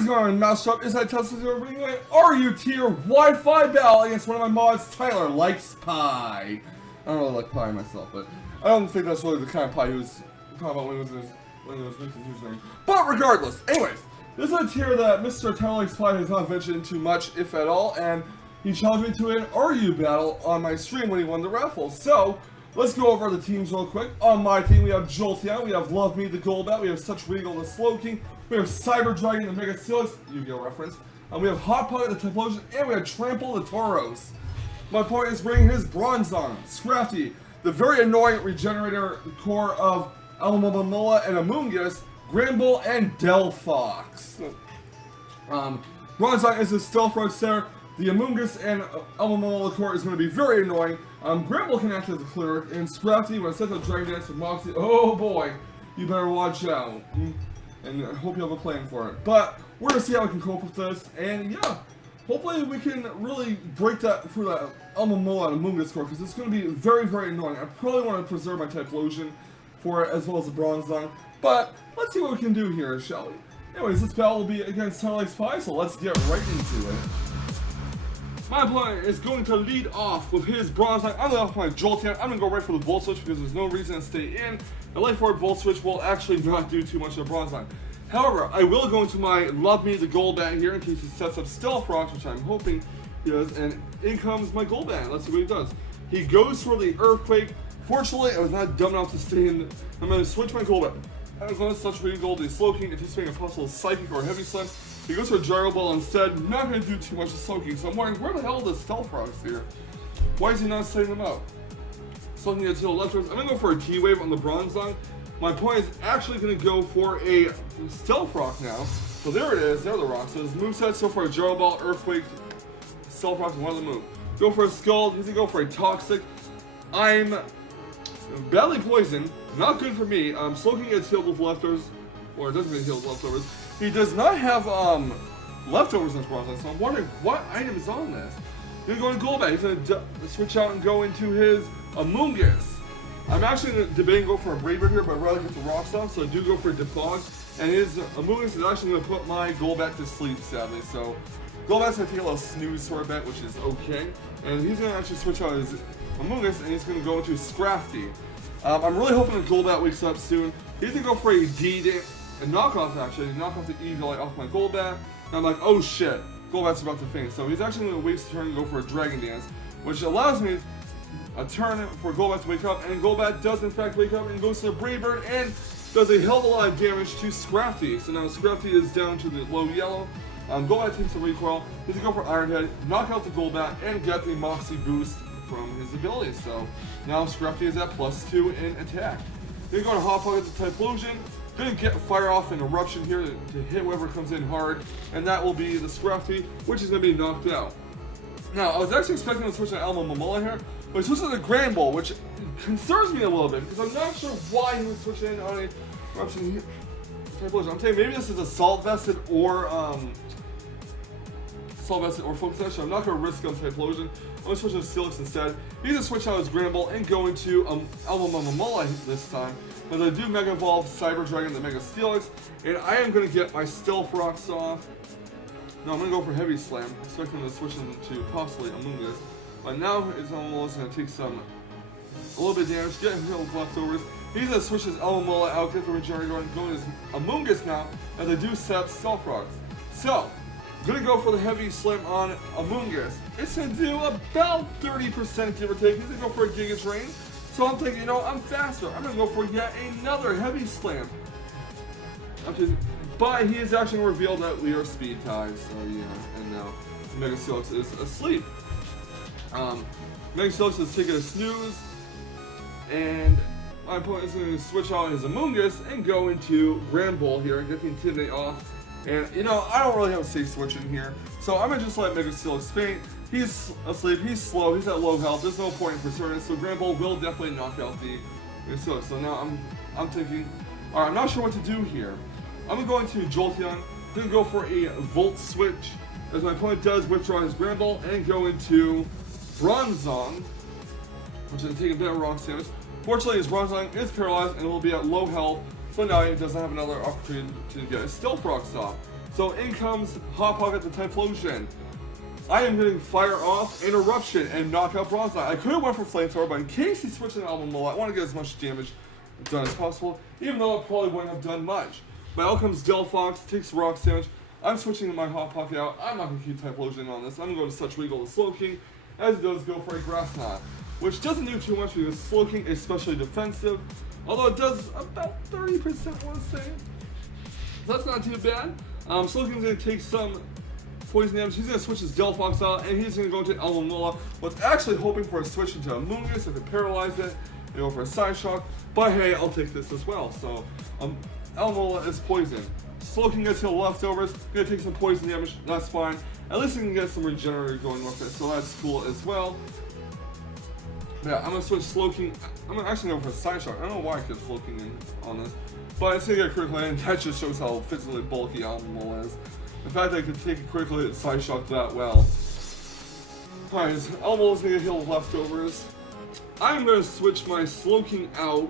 What is going on, Mousetrap? Is that Tesla bringing an RU tier Wi-Fi battle against one of my mods, Tylorlikespie. I don't really like pie myself, but I don't think that's really the kind of pie he was talking about when he was username. But regardless, anyways, this is a tier that Mr. Tylorlikespie has not ventured into much, if at all, and he challenged me to an RU battle on my stream when he won the raffle. So let's go over the teams real quick. On my team, we have Jolteon, we have Love Me the Golbat, we have Such Regal the Slowking, we have Cyber Dragon the Mega Steelix, Yu-Gi-Oh reference, and we have Hot Pocket the Typhlosion, and we have Trample the Tauros. My opponent is bringing his Bronzong, Scrafty, the very annoying Regenerator core of Alomomola and Amoonguss, Granbull, and Delphox. Bronzong is a Stealth Rock Sarah. The Amoonguss and Alomomola core is going to be very annoying. Granbull can act as a cleric, and Scrafty, when I set the Dragon Dance with Moxie, oh boy, you better watch out. And I hope you have a plan for it. But we're going to see how we can cope with this, and yeah, hopefully we can really break that through that Alomomola and Amoonguss core, because it's going to be very, very annoying. I probably want to preserve my Typhlosion for it, as well as the Bronzong. But let's see what we can do here, shall we? Anyways, this battle will be against Tylorlikespie, so let's get right into it. My opponent is going to lead off with his Bronzong. I'm going to off my Jolteon. I'm going to go right for the Volt Switch because there's no reason to stay in. The Light Forward Volt Switch will actually not do too much of a Bronzong. However, I will go into my Love Me the Golbat here in case he sets up Stealth Rocks, which I'm hoping he does, and in comes my Golbat. Let's see what he does. He goes for the Earthquake. Fortunately, I was not dumb enough to stay in. I'm going to switch my Golbat. I'm going to Such Regal the Slowking, anticipating a possible Psychic or Heavy Slam. He goes for a Gyro Ball instead, not going to do too much of Slowking, so I'm wondering, where the hell are the Stealth Rocks here? Why is he not setting them out? Slowking gets healed left. I'm going to go for a T-Wave on the Bronzong. My opponent is actually going to go for a Stealth Rock now. So there it is, there are the rocks. So his moveset, so far a Gyro Ball, Earthquake, Stealth Rock is one of the move. Go for a Scald, he's going to go for a Toxic. I'm badly poisoned, not good for me. Slowking gets healed with leftovers, or it doesn't get healed with leftovers. He does not have leftovers in this Bronzong, so I'm wondering what item is on this. He's going to go to Golbat. He's going to switch out and go into his Amoonguss. I'm actually debating go for a Brave Bird here, but I'd rather get the rocks off, so I do go for a Defog. And his Amoonguss is actually going to put my Golbat to sleep, sadly. So Golbat's going to take a little snooze sort of bet, which is okay. And he's going to actually switch out his Amoonguss, and he's going to go into Scrafty. I'm really hoping that Golbat wakes up soon. He's going to go for a a knockoff, actually. Knock off the Eviolite off my Golbat. And I'm like, oh shit, Golbat's about to faint. So he's actually going to waste a turn and go for a Dragon Dance, which allows me a turn for Golbat to wake up. And Golbat does in fact wake up and goes to the Brave Bird and does a hell of a lot of damage to Scrafty. So now Scrafty is down to the low yellow. Golbat takes a recoil. He's going to go for Iron Head, knock out the Golbat, and get the Moxie boost from his ability. So now Scrafty is at +2 in attack. Then go to Hot Pocket the Typhlosion. Gonna get fire off an eruption here to hit whoever comes in hard, and that will be the Scrafty, which is gonna be knocked out. Now, I was actually expecting to switch to Alomomola here, but he switched to the Granbull, which concerns me a little bit because I'm not sure why he would switch in on a eruption Typhlosion. I'm saying maybe this is a Salt Vested or Focus Action. I'm not gonna risk on Typhlosion. I'm gonna switch to Steelix instead. He's gonna switch out his Granbull and go into Alomomola this time. But I do Mega Evolve Cyber Dragon the Mega Steelix, and I am going to get my Stealth Rocks off. Now I'm going to go for Heavy Slam, expecting to switch into possibly Amoonguss. But now it's almost going to take a little bit of damage, get him with leftovers. He's going to switch his Alomomola out, get the Regenerator, and go to his Amoonguss now, as I do set Stealth Rocks. So, I'm going to go for the Heavy Slam on Amoonguss. It's going to do about 30% give or take. He's going to go for a Giga Drain. So I'm thinking, you know, I'm faster. I'm going to go for yet another Heavy Slam. Okay, but he is actually revealed that we are speed tied, so yeah, and now Mega Steelix is asleep. Mega Steelix is taking a snooze, and my opponent is going to switch out his Amoonguss and go into Granbull here and get the Intimidate off. And, you know, I don't really have a safe switch in here, so I'm going to just let Mega Steelix faint. He's asleep, he's slow, he's at low health, there's no point in pursuing it, so Granbull will definitely knock out the Steelix. So now I'm thinking, alright, I'm not sure what to do here. I'm going to Jolteon, I'm going to go for a Volt Switch, as my opponent does withdraw his Granbull, and go into Bronzong, which is taking a bit of wrong damage. Fortunately, his Bronzong is paralyzed and will be at low health So now he doesn't have another opportunity to get his Stealth Rocks off. So in comes Hot Pocket the Typhlosion. I am getting Fire off and Eruption and Knockout Bronze Knight. I could have went for Flamethrower, but in case he switched an Albemarle, I want to get as much damage done as possible, even though it probably wouldn't have done much. But out comes Delphox, takes Rocks damage. I'm switching my Hot Pocket out. I'm not going to keep Typhlosion on this. I'm going to go to Such Regal to Slowking, as it does go for a Grass Knot, which doesn't do too much because Slowking is especially defensive, although it does about 30%, I want to say. So that's not too bad. Slowking's going to take some poison damage. He's going to switch his Delphox out, and he's going to go into Albemarle. Was actually hoping for a switch into Amoonguss if it paralyzed it, and go for a Side Shock, but hey, I'll take this as well. So, Albemarle is poison. Slowking gets heal leftovers, going to take some poison damage, that's fine. At least he can get some regenerator going with it, so that's cool as well. Yeah, I'm going to switch Slowking. I'm actually going to go for a Side Shock. I don't know why I kept Slowking in on this, but it's going to get critical hit, and that just shows how physically bulky Albemarle is. The fact that I could take a critical hit Side Shock that well. Alright, Albemarle is going to get healed leftovers. I'm going to switch my Slowking out.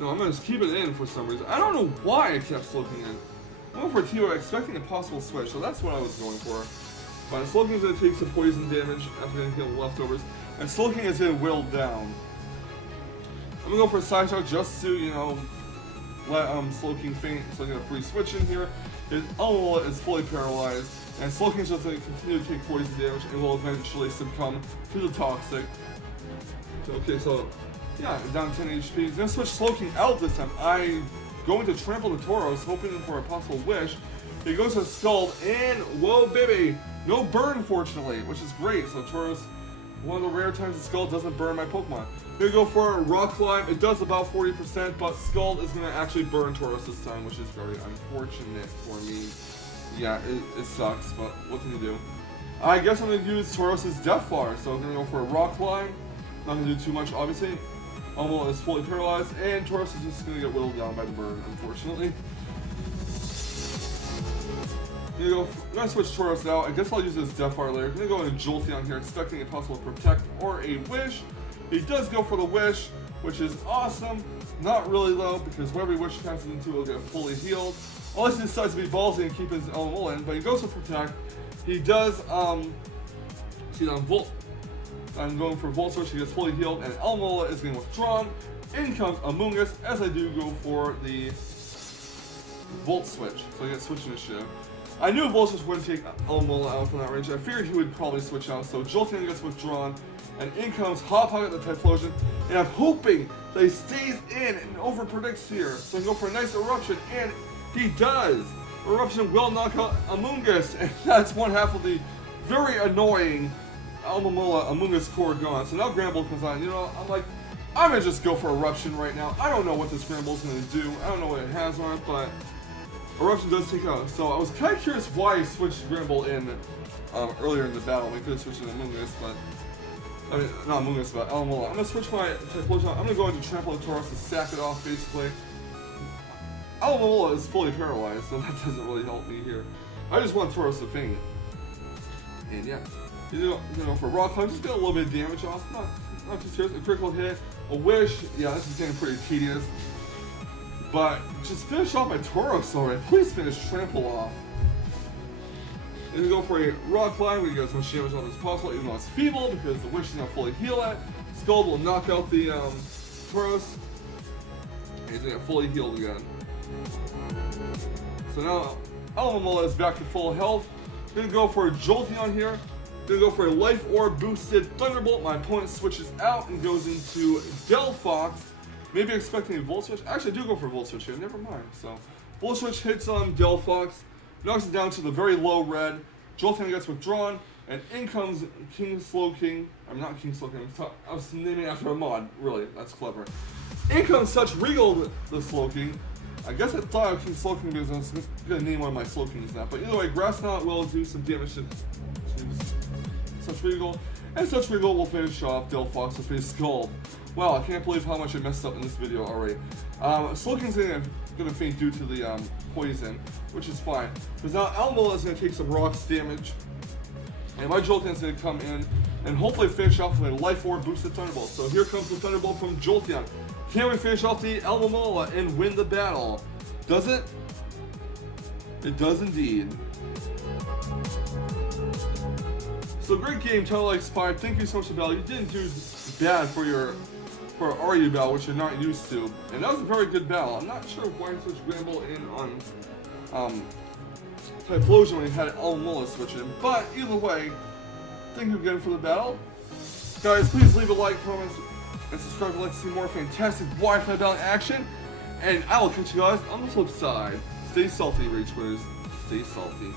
No, I'm going to keep it in for some reason. I don't know why I kept Slowking in. I went for T-Row expecting a possible switch, so that's what I was going for. But Slowking is going to take some poison damage after getting healed leftovers. And Slowking is going to whittle down. I'm going to go for a Side Shock just to, you know, let Slowking faint, so I get a free switch in here. His Albemarle is fully paralyzed, and Slowking is just going to continue to take poison damage and will eventually succumb to the Toxic. Okay, so yeah, down 10 HP. He's going to switch Slowking out this time. I go into Trample the Tauros, hoping for a possible wish. He goes to Scald, and whoa, baby! No burn, fortunately, which is great. So Tauros, one of the rare times the Scald doesn't burn my Pokemon. Gonna go for a Rock Climb. It does about 40%, but Scald is gonna actually burn Tauros this time, which is very unfortunate for me. Yeah, it sucks, but what can you do? I guess I'm gonna use Tauros' Death Flower, so I'm gonna go for a Rock Climb. Not gonna do too much, obviously. Albemarle is fully paralyzed, and Tauros is just gonna get whittled down by the burn, unfortunately. I'm gonna switch Tauros out. I guess I'll use this Death Flower later. I'm gonna go into Jolteon here, expecting a possible Protect or a Wish. He does go for the Wish, which is awesome. Not really though, because whatever Wish passes into will get fully healed. Unless he decides to be ballsy and keep his Albemarle in, but he goes for Protect. He does, see on Volt. I'm going for Volt Switch, he gets fully healed, and Albemarle is getting withdrawn. In comes Amoonguss, as I do go for the Volt Switch. So I get Switch Initiative. I knew Volt Switch wouldn't take Albemarle out from that range. I figured he would probably switch out, so Jolteon gets withdrawn. And in comes Hot Pocket the Typhlosion, and I'm hoping that he stays in and overpredicts here. So I can go for a nice Eruption, and he does! Eruption will knock out Amoonguss, and that's one half of the very annoying Albemarle Amoonguss core gone. So now Gramble comes on, you know, I'm gonna just go for Eruption right now. I don't know what this Gramble's gonna do. I don't know what it has on it, but Eruption does take out. So I was kind of curious why he switched Gramble in earlier in the battle. We could have switched to Amoonguss, but I mean, not Amoonguss, but Albemarle. I'm gonna switch my Typhlosion. I'm gonna go into Trample the Tauros to sack it off, basically. Albemarle is fully paralyzed, so that doesn't really help me here. I just want Tauros to faint. And yeah, he's gonna go for a Rock Climb, just get a little bit of damage off. Not too serious. A critical hit, a Wish. Yeah, this is getting pretty tedious. But just finish off my Tauros already. Please finish Trample off. And go for a Rock Climb, we get as much damage off as possible, even though it's feeble, because the Wish is not fully heal it. Scald will knock out the Tauros. And he's gonna get fully healed again. So now Albemarle is back to full health. Gonna go for a Jolteon here. Gonna go for a Life Orb boosted Thunderbolt. My opponent switches out and goes into Delphox. Maybe expecting a Volt Switch. Actually, I do go for a Volt Switch here. Never mind. So Volt Switch hits on Delphox, knocks it down to the very low red. Jolteon gets withdrawn, and in comes King Slowking. I'm not King Slowking. I was naming after a mod. Really, that's clever. In comes Such Regal the Slowking. I guess I thought of King Slowking because I was going to name one of my Slowkings now. But either way, Grass Knot will do some damage to Such Regal. And Such Regal will finish off Delphox with his Scald. Wow, I can't believe how much I messed up in this video already. Slowking's going to faint due to the poison, which is fine. Because now Albemarle is going to take some Rocks damage. And my Jolteon's going to come in and hopefully finish off with a Life Orb boosted Thunderbolt. So here comes the Thunderbolt from Jolteon. Can we finish off the Alma and win the battle? Does it? It does indeed. So great game, Tylorlikespie. Thank you so much for the battle. You didn't do bad for RU battle, which you're not used to. And that was a very good battle. I'm not sure why such Gramble in on Typhlosion when he had Alma switch in. But either way, thank you again for the battle. Guys, please leave a like, comment, and subscribe if you'd like to see more fantastic Wi-Fi battle action. And I will catch you guys on the flip side. Stay salty, Rage Quitters. Stay salty.